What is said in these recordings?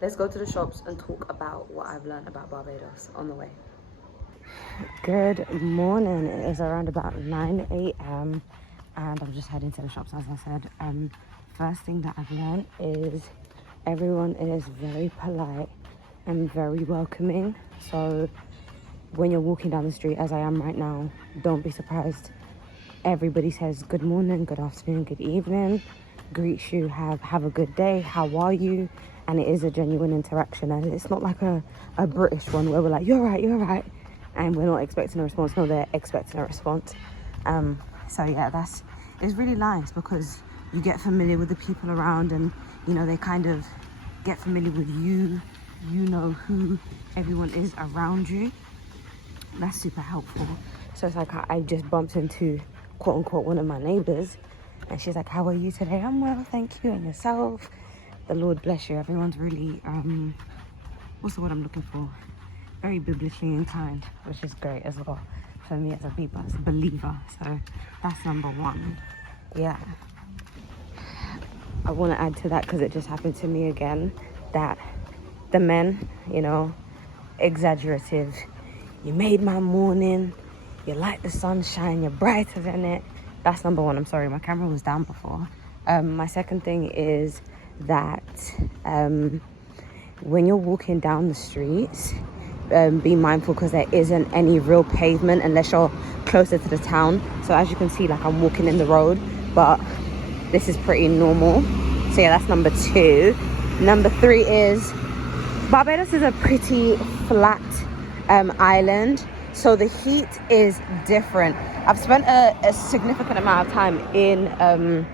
let's go to the shops and talk about what I've learned about Barbados on the way. Good morning. It is around about 9 a.m. and I'm just heading to the shops, as I said. First thing that I've learned is everyone is very polite and very welcoming. So when you're walking down the street, as I am right now, don't be surprised. Everybody says good morning, good afternoon, good evening, greets you, have a good day, how are you? And it is a genuine interaction, and it's not like a British one where we're like, you're right, and we're not expecting a response. No, they're expecting a response. So yeah, it's really nice because you get familiar with the people around, and you know, they kind of get familiar with you. You know who everyone is around you. That's super helpful. So it's like I just bumped into quote unquote one of my neighbors, and she's like, how are you today? I'm well, thank you. And yourself? The Lord bless you. Everyone's really what's the word I'm looking for, very biblically inclined, which is great as well for me as a believer. So that's number one. Yeah, I want to add to that because it just happened to me again, that the men, you know, exaggerative, you made my morning, you like the sunshine, you're brighter than it. That's number one. I'm sorry, my camera was down before. My second thing is that when you're walking down the streets, be mindful because there isn't any real pavement unless you're closer to the town. So as you can see, like, I'm walking in the road, but this is pretty normal. So yeah, that's number two. Number three is Barbados is a pretty flat island, so the heat is different. I've spent a significant amount of time in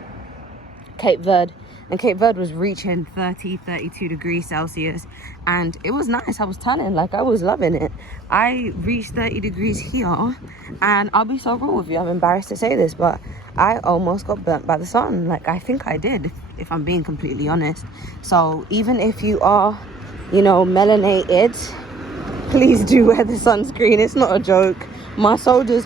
Cape Verde, and Cape Verde was reaching 32 degrees Celsius, and it was nice. I was tanning, like, I was loving it. I reached 30 degrees here, and I'll be so real with you, I'm embarrassed to say this, but I almost got burnt by the sun. Like, I think I did, if I'm being completely honest. So even if you are, you know, melanated, please do wear the sunscreen. It's not a joke. My shoulders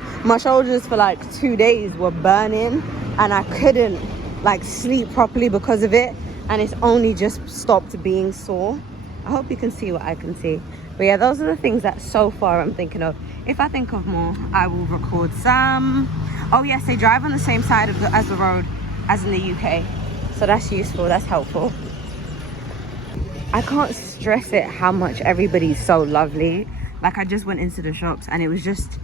for like 2 days were burning, and I couldn't like sleep properly because of it, and it's only just stopped being sore. I hope you can see what I can see. But yeah, those are the things that so far I'm thinking of. If I think of more, I will record some. Oh yes, they drive on the same side of as the road as in the UK, so that's useful, that's helpful. I can't stress it how much everybody's so lovely. Like, I just went into the shops and it was just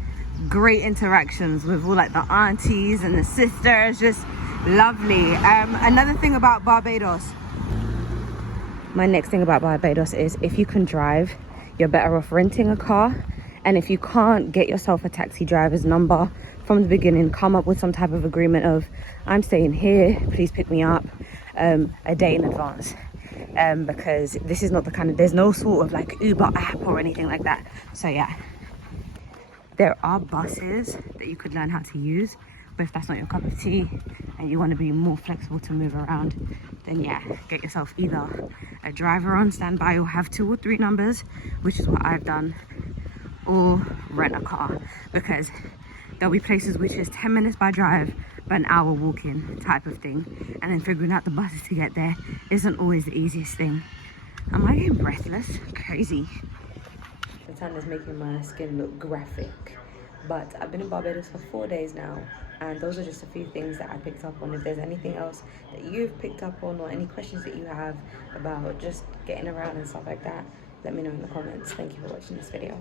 great interactions with all like the aunties and the sisters, just lovely. Another thing about Barbados, my next thing about Barbados is if you can drive, you're better off renting a car. And if you can't, get yourself a taxi driver's number from the beginning. Come up with some type of agreement of, I'm staying here, please pick me up a day in advance. Because this is not the kind of, there's no sort of like Uber app or anything like that. So yeah, there are buses that you could learn how to use, but if that's not your cup of tea and you want to be more flexible to move around, then yeah, get yourself either a driver on standby or have 2 or 3 numbers, which is what I've done, or rent a car, because there'll be places which is 10 minutes by drive but an hour walking type of thing, and then figuring out the buses to get there isn't always the easiest thing. Am I getting breathless? Crazy. The tan is making my skin look graphic, but I've been in Barbados for 4 days now, and those are just a few things that I picked up on. If there's anything else that you've picked up on or any questions that you have about just getting around and stuff like that, let me know in the comments. Thank you for watching this video.